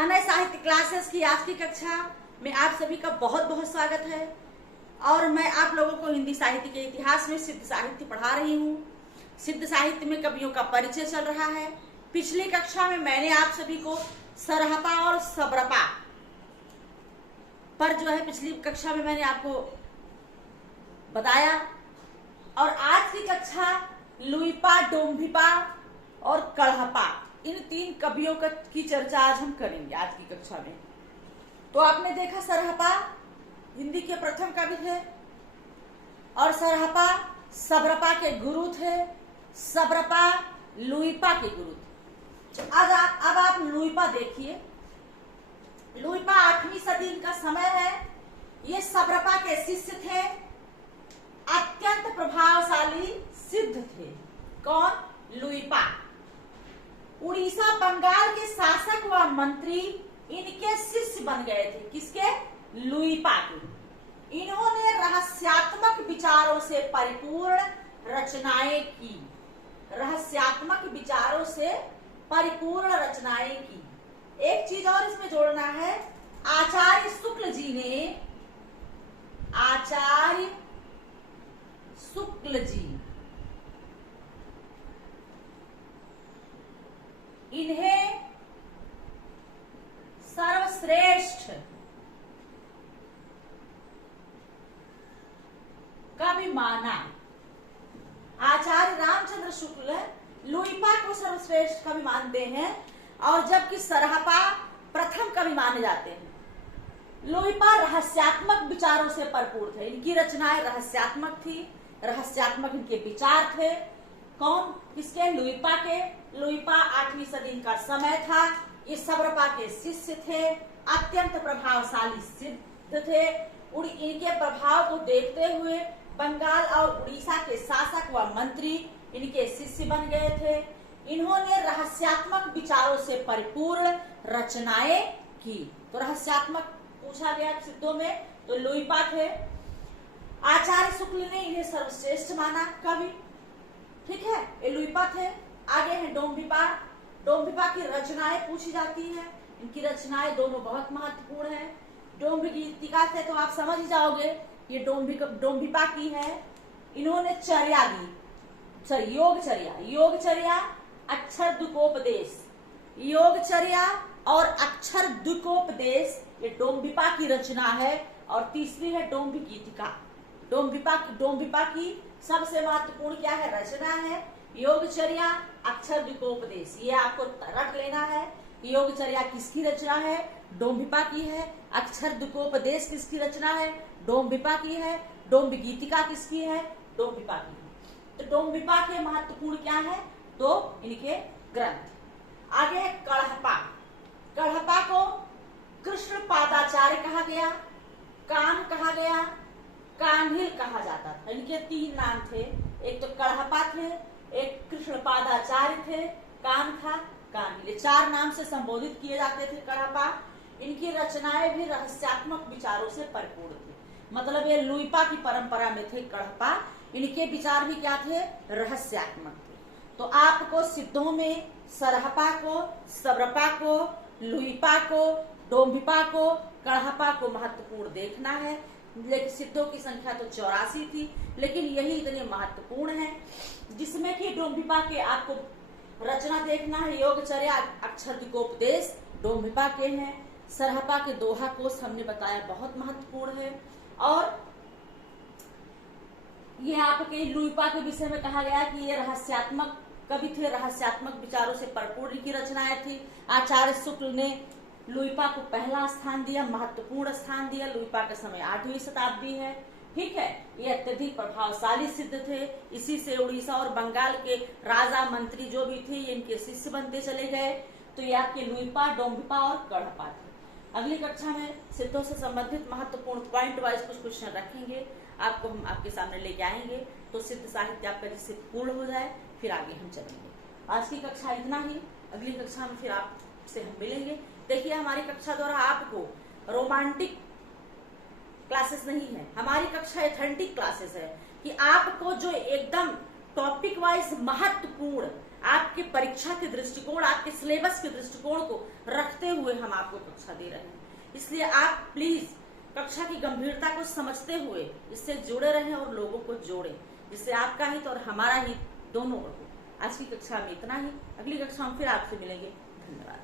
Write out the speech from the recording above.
अनय साहित्य क्लासेस की आज की कक्षा में आप सभी का बहुत बहुत स्वागत है। और मैं आप लोगों को हिंदी साहित्य के इतिहास में सिद्ध साहित्य पढ़ा रही हूँ। सिद्ध साहित्य में कवियों का परिचय चल रहा है। पिछली कक्षा में मैंने आप सभी को सरहपा और सब्रपा पर जो है पिछली कक्षा में मैंने आपको बताया। और आज की कक्षा लुइपा, डोम्भिपा और कढ़पा, इन तीन कवियों की चर्चा आज हम करेंगे आज की कक्षा में। तो आपने देखा सरहपा हिंदी के प्रथम कवि थे और सरहपा सब्रपा के गुरु थे, सब्रपा लुइपा के गुरु थे। अब आप लुइपा देखिए। लुइपा 8वीं सदी का समय है। ये सब्रपा के शिष्य थे, अत्यंत प्रभावशाली सिद्ध थे। कौन? लुइपा। उड़ीसा बंगाल के शासक व मंत्री इनके शिष्य बन गए थे। किसके? लुइपा के। इन्होंने रहस्यात्मक विचारों से परिपूर्ण रचनाएं की। रहस्यात्मक विचारों से परिपूर्ण रचनाएं की। एक चीज और इसमें जोड़ना है, आचार्य शुक्ल जी ने, आचार्य शुक्ल जी इन्हें सर्वश्रेष्ठ कवि माना। आचार्य रामचंद्र शुक्ल लुइपा को सर्वश्रेष्ठ कवि मानते हैं और जबकि सरहपा प्रथम कवि माने जाते हैं। लुइपा रहस्यात्मक विचारों से भरपूर थे। इनकी रचनाएं रहस्यात्मक थी, रहस्यात्मक इनके विचार थे। कौन? किसके? लुइपा के। लुइपा 8वीं सदी का समय था। ये सब्रपा के शिष्य थे, अत्यंत प्रभावशाली सिद्ध थे। इनके प्रभाव को देखते हुए बंगाल और उड़ीसा के शासक व मंत्री इनके शिष्य बन गए थे। इन्होंने रहस्यात्मक विचारों से परिपूर्ण रचनाएं की। तो रहस्यात्मक पूछा गया सिद्धों में तो लुइपा थे। आचार्य शुक्ल ने इन्हें सर्वश्रेष्ठ माना कवि। ठीक है, ये लुइपा थे। आगे है डोम्भिपा। डोम्भिपा की रचनाएं पूछी जाती है। इनकी रचनाएं दोनों बहुत महत्वपूर्ण है। डोम्भ गीतिका से तो आप समझ ही जाओगे ये डोम्भिपा की है। इन्होंने चर्या दी, योगचर्या, अक्षर दुकोपदेश, योगचर्या और अक्षर दुकोपदेश, ये डोम्भिपा की रचना है। और तीसरी है डोम्भ गीतिका। डोम्भिपा की सबसे महत्वपूर्ण क्या है? रचना है योगचर्या, अक्षर दुकोपदेश। ये आपको रट लेना है। योगचर्या किसकी रचना है? डोम्भिपा की है। अक्षर दुकोपदेश किसकी रचना है? डोम्भिपा की है। डोम्भ गीतिका किसकी है? डोम्भिपा की है। तो डोम्भिपा के महत्वपूर्ण क्या है? तो इनके ग्रंथ। आगे है कढ़पा। कढ़पा को कृष्ण पादाचार्य कहा गया, कान कहा गया, कान्हिल कहा जाता था। इनके 3 नाम थे। एक तो कढ़पा थे, एक कृष्ण पादाचार्य थे, कान था, कान्हिल। 4 नाम से संबोधित किए जाते थे कढ़पा। इनकी रचनाएं भी रहस्यात्मक विचारों से परिपूर्ण थी। मतलब ये लुइपा की परंपरा में थे कढ़पा। इनके विचार भी क्या थे? रहस्यात्मक थे। तो आपको सिद्धों में सरहपा को, सब्रपा को, लुइपा को, डोम्भिपा को, कढ़पा को महत्वपूर्ण देखना है। लेकिन सिद्धों की संख्या तो 84 थी, लेकिन यही इतने महत्वपूर्ण है। जिसमें कि डोम्भिपा के आपको रचना देखना है, योगचर्या, अक्षर दुकोपदेश डोम्भिपा के हैं। सरहपा के दोहा कोश हमने बताया बहुत महत्वपूर्ण है। और ये आपके लुइपा के विषय में कहा गया कि ये रहस्यात्मक कवि थे, रहस्यात्मक विचारों से भरपूर की रचनाएं थी। आचार्य शुक्ल ने लुइपा को पहला स्थान दिया, महत्वपूर्ण स्थान दिया। लुइपा का समय 8वीं शताब्दी है। ठीक है, ये अत्यधिक प्रभावशाली सिद्ध थे। इसी से उड़ीसा और बंगाल के राजा मंत्री जो भी थे ये इनके शिष्य बनते चले गए। तो ये आपके लुइपा, डोम्भिपा और कढ़पा थे। अगली कक्षा में सिद्धों से संबंधित महत्वपूर्ण पॉइंट वाइज कुछ क्वेश्चन रखेंगे, आपको हम आपके सामने लेके आएंगे। तो सिद्ध साहित्य आपका जिससे पूर्ण हो जाए, फिर आगे हम चलेंगे। आज की कक्षा इतना ही। अगली कक्षा में फिर आपसे हम मिलेंगे। देखिए, हमारी कक्षा द्वारा आपको रोमांटिक क्लासेस नहीं है, हमारी कक्षा एथेंटिक क्लासेस है कि आपको जो एकदम टॉपिक वाइज महत्वपूर्ण आपके परीक्षा कक्षा के दृष्टिकोण, आपके सिलेबस के दृष्टिकोण को रखते हुए हम आपको कक्षा दे रहे हैं। इसलिए आप प्लीज कक्षा की गंभीरता को समझते हुए इससे जुड़े रहें और लोगों को जोड़ें, जिससे आपका हित और हमारा हित दोनों को। आज की कक्षा में इतना ही। अगली कक्षा में फिर आपसे मिलेंगे। धन्यवाद।